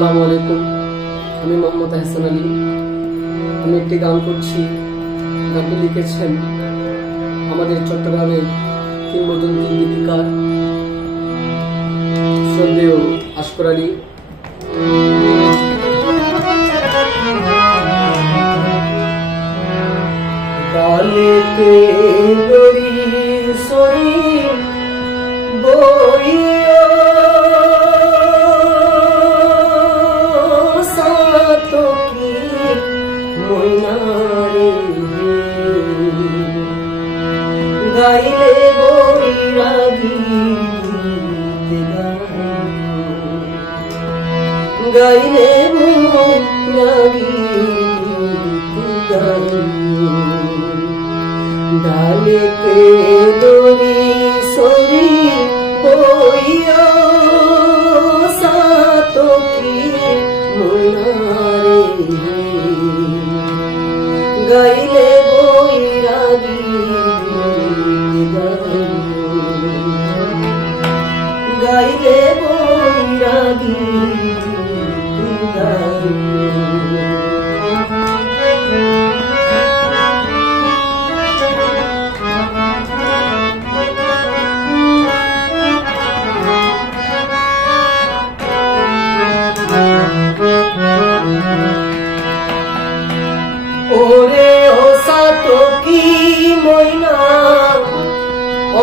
আসসালামু আলাইকুম। আমি মোহাম্মদ হাসান আলী। আমি একটি গান করছি। গানটি লিখেছেন আমাদের চট্টগ্রামের কিংবদন্তি গীতিকার শ্রদ্ধেয় আশকর আলী। গালেতে লরি সরি বইও সাতকি মইনারে গাইলে বৈরাগী গাইলে বৈরাগী ডালেতে দড়ি সরি বইয়া সাতকি মনারে গাইলে বৈরাগী গাইলে বৈরাগী ওরে ও সাতকি মইনা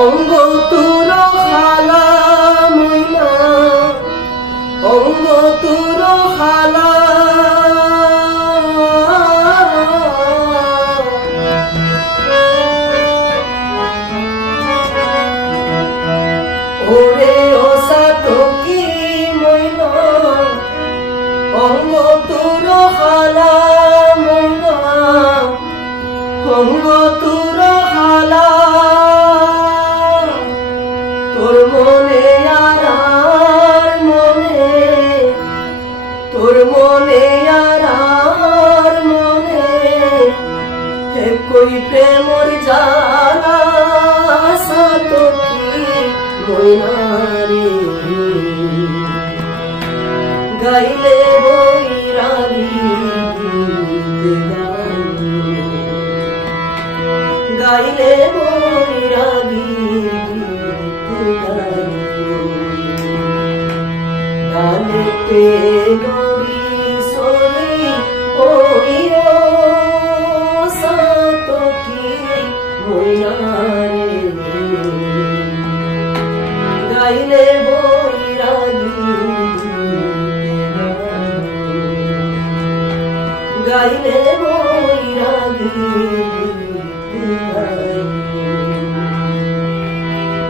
অঙ্গ তুর খালা মইনা অঙ্গ তুর খালা ওরে ও সাতকি মইনা অঙ্গ তুর খালা অঙ্গ তুর হালা তোর মনে আর মনে তোর মনে আর মনে কই প্রেমর জালা সাতকি মইনারে গাইলে বৈরাগী গাইলে বৈরাগী গালেতে লরি সরি ওইও সাতকি মইনারে গাইলে বৈরাগী গাইলে বৈরাগী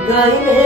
গাইলে